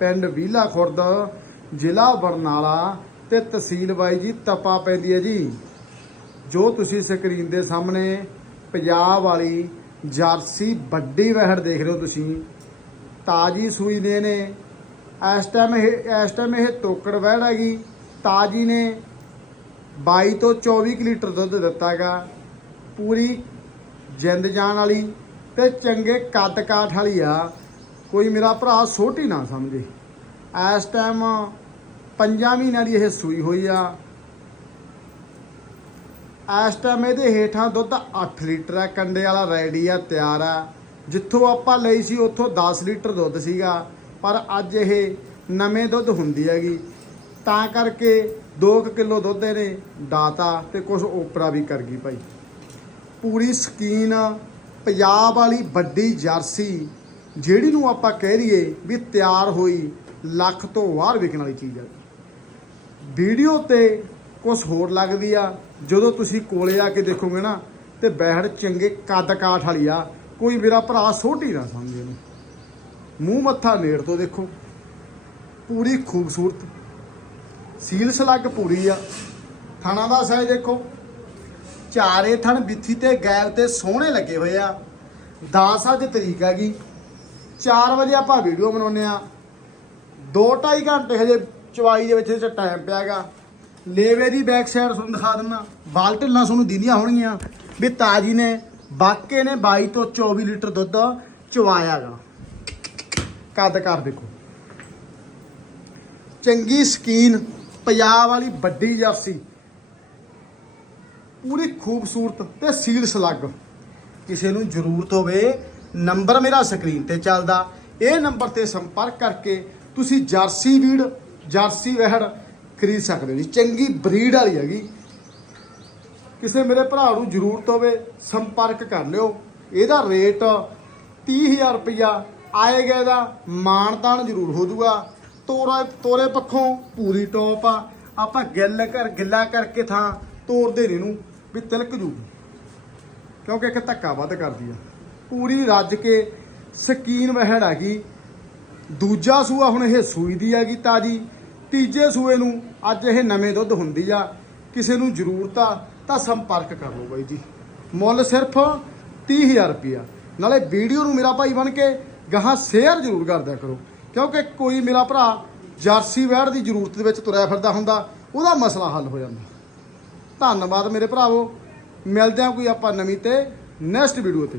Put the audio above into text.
ਪਿੰਡ ਵੀਲਾ ਖੁਰਦ, ਜ਼ਿਲ੍ਹਾ ਬਰਨਾਲਾ ਤੇ ਤਹਿਸੀਲ ਬਾਈ ਜੀ, ਤਪਾ ਪੈਂਦੀ ਹੈ ਜੀ। ਜੋ ਤੁਸੀਂ ਸਕਰੀਨ ਦੇ ਸਾਹਮਣੇ ਪੰਜਾਬ ਵਾਲੀ ਜਰਸੀ ਵੱਡੀ ਵਹਿੜ ਦੇਖ ਰਹੇ ਹੋ ਤੁਸੀਂ, ਤਾਜੀ ਸੂਈ ਦੇ ਨੇ। ਇਸ ਟਾਈਮ ਇਹ, ਇਸ ਟਾਈਮ ਇਹ ਤੋਕੜ ਵਹਿੜ ਹੈਗੀ। ਤਾਜੀ ਨੇ 22 ਤੋਂ 24 ਕੁ ਲੀਟਰ ਦੁੱਧ ਦਿੱਤਾਗਾ ਪੂਰੀ ਜਿੰਦ ਜਾਨ ਵਾਲੀ ਤੇ ਚੰਗੇ ਕੱਦ ਕਾਠ ਵਾਲੀ ਆ। ਕੋਈ ਮੇਰਾ ਭਰਾ ਛੋਟੀ ਨਾ ਸਮਝੇ। ਇਸ ਟਾਈਮ ਪੰਜਾਂ ਮਹੀਨਿਆਂ ਦੀ ਇਹ ਸੂਈ ਹੋਈ ਆ। ਇਸ ਟਾਈਮ ਇਹਦੇ ਹੇਠਾਂ ਦੁੱਧ 8 ਲੀਟਰ ਆ, ਕੰਡੇ ਵਾਲਾ ਰੈਡੀ ਆ ਤਿਆਰ ਆ। ਜਿੱਥੋਂ ਆਪਾਂ ਲਈ ਸੀ, ਉੱਥੋਂ 10 ਲੀਟਰ ਦੁੱਧ ਸੀਗਾ। ਪਰ ਅੱਜ ਇਹ ਨਵੇਂ ਦੁੱਧ ਹੁੰਦੀ ਹੈਗੀ। ਤਾਂ ਕਰਕੇ 2 ਕਿਲੋ ਦੁੱਧ ਇਹਨੇ ਡਾਤਾ ਤੇ ਕੁਝ ਓਪਰਾ ਵੀ ਕਰ ਗਈ ਭਾਈ। ਪੂਰੀ ਸਕੀਨ ਪੰਜਾਬ ਵਾਲੀ ਵੱਡੀ ਜਰਸੀ ਜਿਹੜੀ ਨੂੰ ਆਪਾਂ ਕਹਿ ਰਹੀਏ ਵੀ ਤਿਆਰ ਹੋਈ ਲੱਖ ਤੋਂ ਬਾਹਰ ਵਿਕਣ ਵਾਲੀ ਚੀਜ਼ ਹੈ ਵੀਡੀਓ ਤੇ ਕੁਝ ਹੋਰ ਲੱਗਦੀ ਆ, ਜਦੋਂ ਤੁਸੀਂ ਕੋਲੇ ਆ ਕੇ ਦੇਖੋਗੇ ਨਾ, ਤੇ ਬੈੜ ਚੰਗੇ ਕੱਦ ਕਾਠ ਵਾਲੀ ਆ, ਕੋਈ ਮੇਰਾ ਭਰਾ ਛੋਟੀ ਨਾ ਸਮਝੇ ਇਹਨੂੰ। ਮੂੰਹ ਮੱਥਾ ਨੇੜ ਤੋਂ ਦੇਖੋ, ਪੂਰੀ ਖੂਬਸੂਰਤ, ਸੀਲ ਸਲੱਗ ਪੂਰੀ ਆ। ਥਣਾ ਦਾ ਸਾਈਜ਼ ਦੇਖੋ, ਚਾਰੇ ਥਣ ਬਿੱਥੀ ਤੇ ਗੈਬ ਤੇ ਸੋਹਣੇ ਲੱਗੇ ਹੋਏ ਆ। 10 ਅੱਜ ਤਰੀਕ ਹੈਗੀ। 4 ਵਜੇ ਆਪਾਂ ਵੀਡੀਓ ਬਣਾਉਨੇ ਆ 2.5 ਘੰਟੇ ਹਜੇ ਚਵਾਈ ਦੇ ਵਿੱਚ ਇਹ ਟਾਈਮ ਪਿਆਗਾ ਲੇਵੇ ਦੀ ਬੈਕ ਸਾਈਡ ਤੁਹਾਨੂੰ ਦਿਖਾ ਦਿੰਨਾ ਬਾਲ ਢਿੱਲਾਂ ਤੁਹਾਨੂੰ ਦਿੰਦੀਆਂ ਹੋਣਗੀਆਂ। ਵੀ ਤਾਜੀ ਨੇ, ਬਾਕੇ ਨੇ 22 ਤੋਂ 24 ਲੀਟਰ ਦੁੱਧ ਚਵਾਇਆਗਾ ਕੱਦ ਕਰ ਦੇਖੋ। ਚੰਗੀ ਸਕੀਨ ਪੰਜਾਬ ਵਾਲੀ ਵੱਡੀ ਜਰਸੀ। ਪੂਰੀ ਖੂਬਸੂਰਤ ਤੇ ਸੀਲ ਸਲੱਗ ਕਿਸੇ ਨੂੰ ਜ਼ਰੂਰਤ ਹੋਵੇ ਨੰਬਰ ਮੇਰਾ ਸਕਰੀਨ ਤੇ ਚੱਲਦਾ। ਇਹ ਨੰਬਰ ਤੇ ਸੰਪਰਕ ਕਰਕੇ ਤੁਸੀਂ ਜਰਸੀ ਵੀਡ ਜਰਸੀ ਵਹਿੜ ਖਰੀਦ ਸਕਦੇ ਹੋ ਜੀ। ਚੰਗੀ ਬਰੀਡ ਵਾਲੀ ਹੈਗੀ। ਕਿਸੇ ਮੇਰੇ ਭਰਾ ਨੂੰ ਜ਼ਰੂਰਤ ਹੋਵੇ, ਸੰਪਰਕ ਕਰ ਲਿਓ। ਇਹਦਾ ਰੇਟ 30000 ਰੁਪਇਆ ਆਏਗਾ ਇਹਦਾ ਮਾਨਤਾਨ ਜ਼ਰੂਰ ਹੋ ਜਾਊਗਾ। ਤੋਰਾ, ਤੋਰੇ ਪੱਖੋਂ ਪੂਰੀ ਟੌਪ ਆ। ਆਪਾਂ ਗਿੱਲ ਕਰ, ਗਿੱਲਾ ਕਰਕੇ ਥਾਂ ਤੋੜਦੇ ਨਹੀਂ ਨੂੰ ਵੀ ਤਿਲਕ ਜੂ। ਕਿਉਂਕਿ ਇੱਕ ਧੱਕਾ ਵੱਧ ਕਰਦੀ ਆ। ਪੂਰੀ ਰੱਜ ਕੇ ਸਕੀਨ ਵਹਿੜ ਹੈਗੀ ਦੂਜਾ ਸੂਆ ਹੁਣ ਇਹ ਸੂਈ ਦੀ ਹੈਗੀ ਤਾਜੀ। ਤੀਜੇ ਸੂਏ ਨੂੰ ਅੱਜ ਇਹ ਨਵੇਂ ਦੁੱਧ ਹੁੰਦੀ ਆ। ਕਿਸੇ ਨੂੰ ਜ਼ਰੂਰਤ ਆ ਤਾਂ ਸੰਪਰਕ ਕਰ ਲਓ ਬਾਈ ਜੀ। ਮੁੱਲ ਸਿਰਫ 30000 ਰੁਪਿਆ ਨਾਲੇ ਵੀਡੀਓ ਨੂੰ ਮੇਰਾ ਭਾਈ ਬਣ ਕੇ ਗਾਹਾਂ ਸ਼ੇਅਰ ਜ਼ਰੂਰ ਕਰਦਿਆ ਕਰੋ। ਕਿਉਂਕਿ ਕੋਈ ਮੇਰਾ ਭਰਾ ਜਰਸੀ ਵੈੜ ਦੀ ਜ਼ਰੂਰਤ ਦੇ ਵਿੱਚ ਤੁਰਿਆ ਫਿਰਦਾ ਹੁੰਦਾ, ਉਹਦਾ ਮਸਲਾ ਹੱਲ ਹੋ ਜਾਂਦਾ। ਧੰਨਵਾਦ ਮੇਰੇ ਭਰਾਵੋ। ਮਿਲਦੇ ਹਾਂ ਕੋਈ ਆਪਾਂ ਨਵੀਂ ਤੇ ਨੈਕਸਟ ਵੀਡੀਓ ਤੇ।